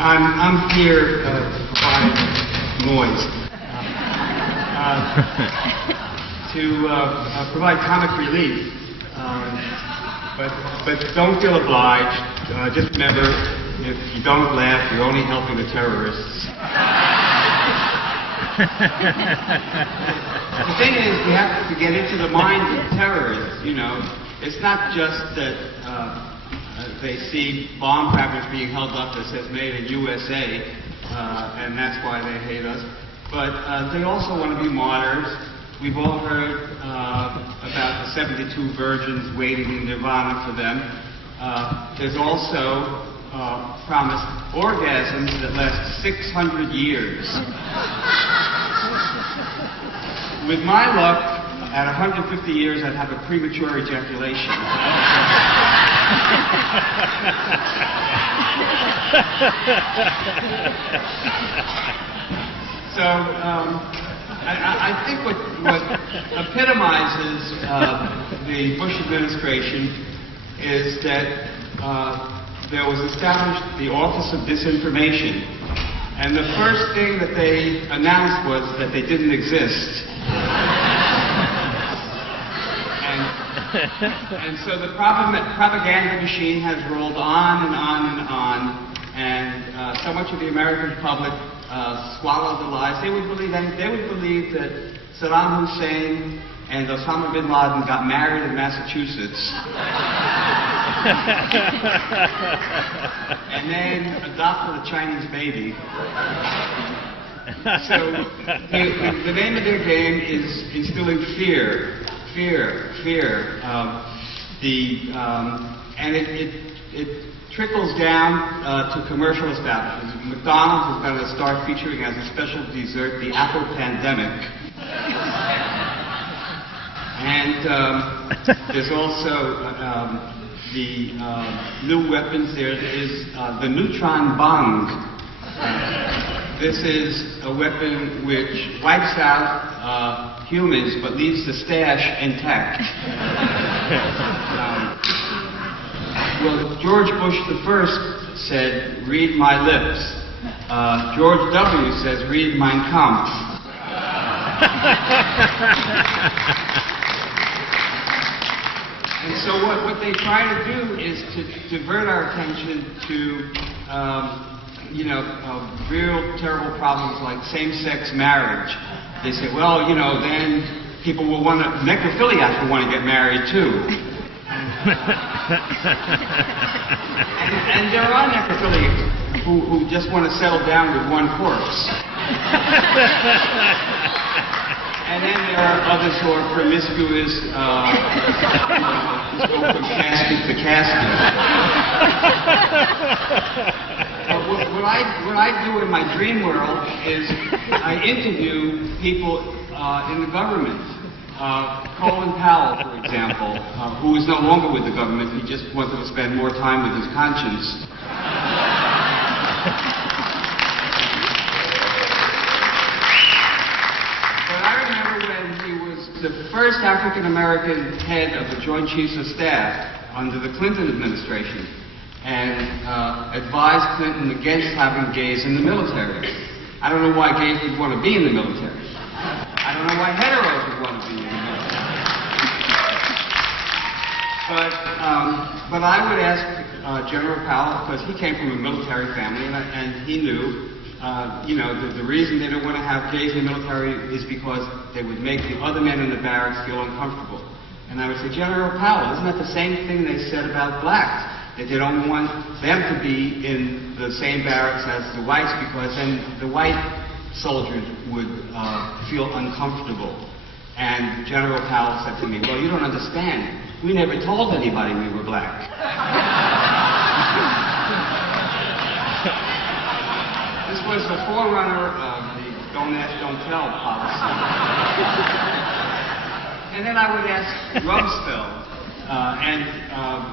I'm here to provide noise. To provide comic relief. But don't feel obliged. Just remember, if you don't laugh, you're only helping the terrorists. The thing is, we have to get into the minds of terrorists, you know. It's not just that they see bomb wrappers being held up that says made in USA, and that's why they hate us. But they also want to be martyrs. We've all heard about the 72 virgins waiting in nirvana for them. There's also promised orgasms that last 600 years. With my luck, at 150 years, I'd have a premature ejaculation. So, I think what epitomizes the Bush administration is that there was established the Office of Disinformation, and the first thing that they announced was that they didn't exist. And so the propaganda machine has rolled on and on and on, and so much of the American public swallowed the lies. They would believe that Saddam Hussein and Osama bin Laden got married in Massachusetts, and then adopted a Chinese baby. So the name of their game is instilling fear. And it trickles down to commercial establishments. McDonald's is going to start featuring as a special dessert the apple pandemic. And there's also the new weapons. There is the neutron bomb. This is a weapon which wipes out humans but leaves the stash intact. Well, George Bush I said, "Read my lips." George W. says, "Read Mein Kampf." And so what they try to do is to divert our attention to real terrible problems like same-sex marriage. They say, well, then people will want to, necrophiliacs will want to get married too. and there are necrophiliacs who just want to settle down with one corpse. And then there are others who are promiscuous, go from casket to casket. What I do in my dream world is I interview people in the government. Colin Powell, for example, who is no longer with the government. He just wanted to spend more time with his conscience. But I remember when he was the first African-American head of the Joint Chiefs of Staff under the Clinton administration, and advised Clinton against having gays in the military. I don't know why gays would want to be in the military. I don't know why heteros would want to be in the military. But I would ask General Powell, because he came from a military family, and he knew, the reason they don't want to have gays in the military is because they would make the other men in the barracks feel uncomfortable. And I would say, General Powell, isn't that the same thing they said about blacks? That they don't want them to be in the same barracks as the whites because then the white soldiers would feel uncomfortable. And General Powell said to me, well, you don't understand. We never told anybody we were black. This was the forerunner of the don't ask, don't tell policy. And then I would ask Rumsfeld.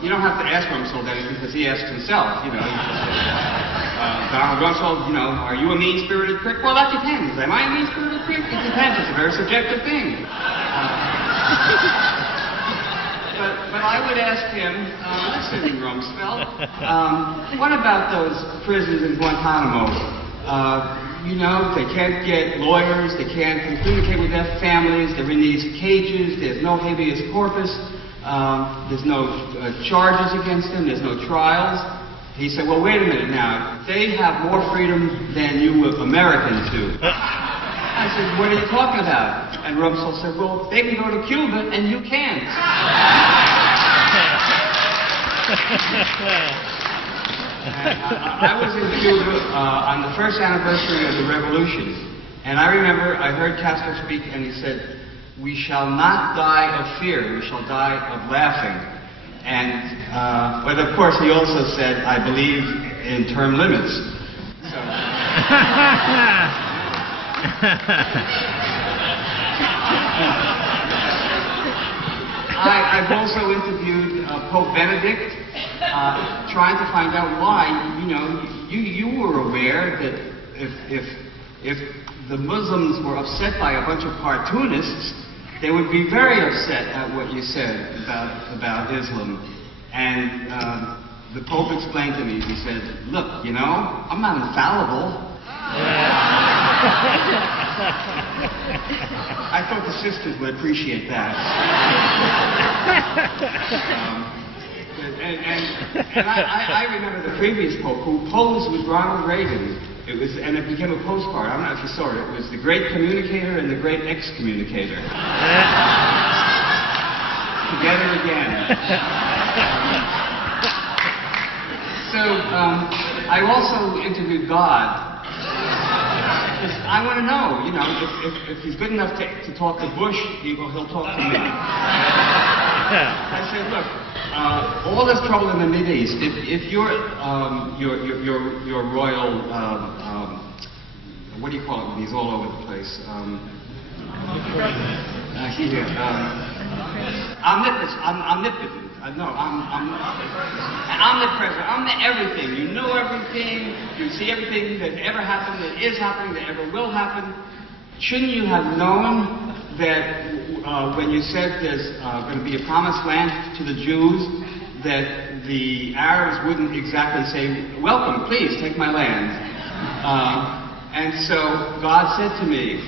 You don't have to ask Rumsfeld anything because he asks himself, You just say, Donald Rumsfeld, are you a mean-spirited prick? Well, that depends. Am I a mean-spirited prick? It depends. It's a very subjective thing. But But I would ask him, listen, Rumsfeld, what about those prisons in Guantanamo? You know, they can't get lawyers, they can't communicate with their families, they're in these cages, there's no habeas corpus, there's no charges against them, there's no trials. He said, well, wait a minute now, they have more freedom than you Americans do. I said, what are you talking about? And Rumsfeld said, well, they can go to Cuba and you can't. I was in Cuba on the first anniversary of the revolution, and I remember I heard Castro speak, and he said, we shall not die of fear, we shall die of laughing. And, but of course he also said, I believe in term limits. So. I've also interviewed Pope Benedict, trying to find out why. You know, you were aware that if the Muslims were upset by a bunch of cartoonists, they would be very upset at what you said about Islam. And the Pope explained to me. He said, "Look, you know, I'm not infallible." I thought the sisters would appreciate that. And I remember the previous Pope who posed with Ronald Reagan. And it became a postcard. I don't know if you saw it. It was the great communicator and the great excommunicator. Together again. So I also interviewed God. I want to know, you know, if he's good enough to talk to Bush, he'll talk to me. I said, look, all this trouble in the Mideast, if your royal, what do you call it when he's all over the place? Omnipotent. No, I'm omnipresent. I'm the everything. You know everything. You see everything that ever happened, that is happening, that ever will happen. Shouldn't you have known that when you said there's going to be a promised land to the Jews, that the Arabs wouldn't exactly say, welcome, please, take my land. And so God said to me,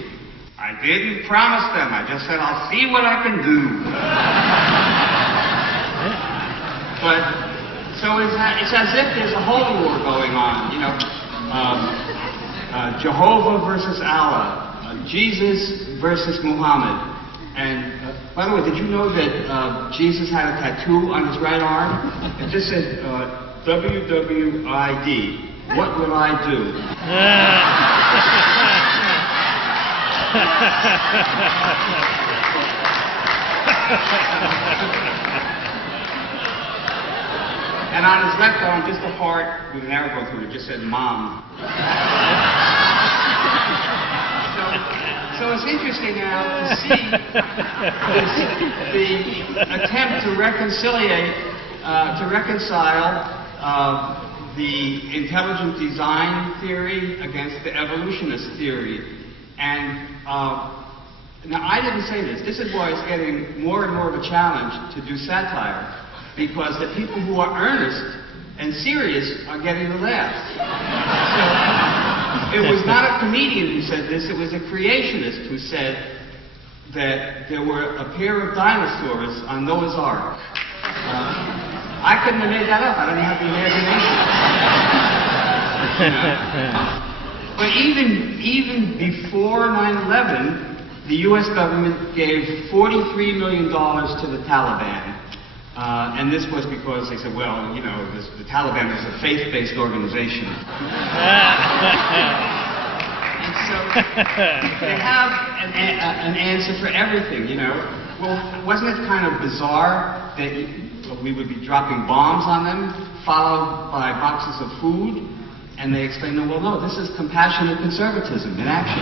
I didn't promise them. I just said, I'll see what I can do. But, so it's as if there's a holy war going on, you know. Jehovah versus Allah. Jesus versus Muhammad. And, by the way, did you know that Jesus had a tattoo on his right arm? It just said, WWID. What will I do? And on his left arm, just a heart with an arrow going through it, just said, Mom. So it's interesting now to see the attempt to reconcile the intelligent design theory against the evolutionist theory. And now I didn't say this. This is why it's getting more and more of a challenge to do satire, because the people who are earnest and serious are getting the laughs. So it was not a comedian who said this, it was a creationist who said that there were a pair of dinosaurs on Noah's Ark. I couldn't have made that up. I don't have the imagination. But even before 9/11, the U.S. government gave $43 million to the Taliban. And this was because they said, well, you know, the Taliban is a faith-based organization. And so they have an answer for everything, you know. Well, wasn't it kind of bizarre that we would be dropping bombs on them, followed by boxes of food? And they explained, well, no, this is compassionate conservatism in action.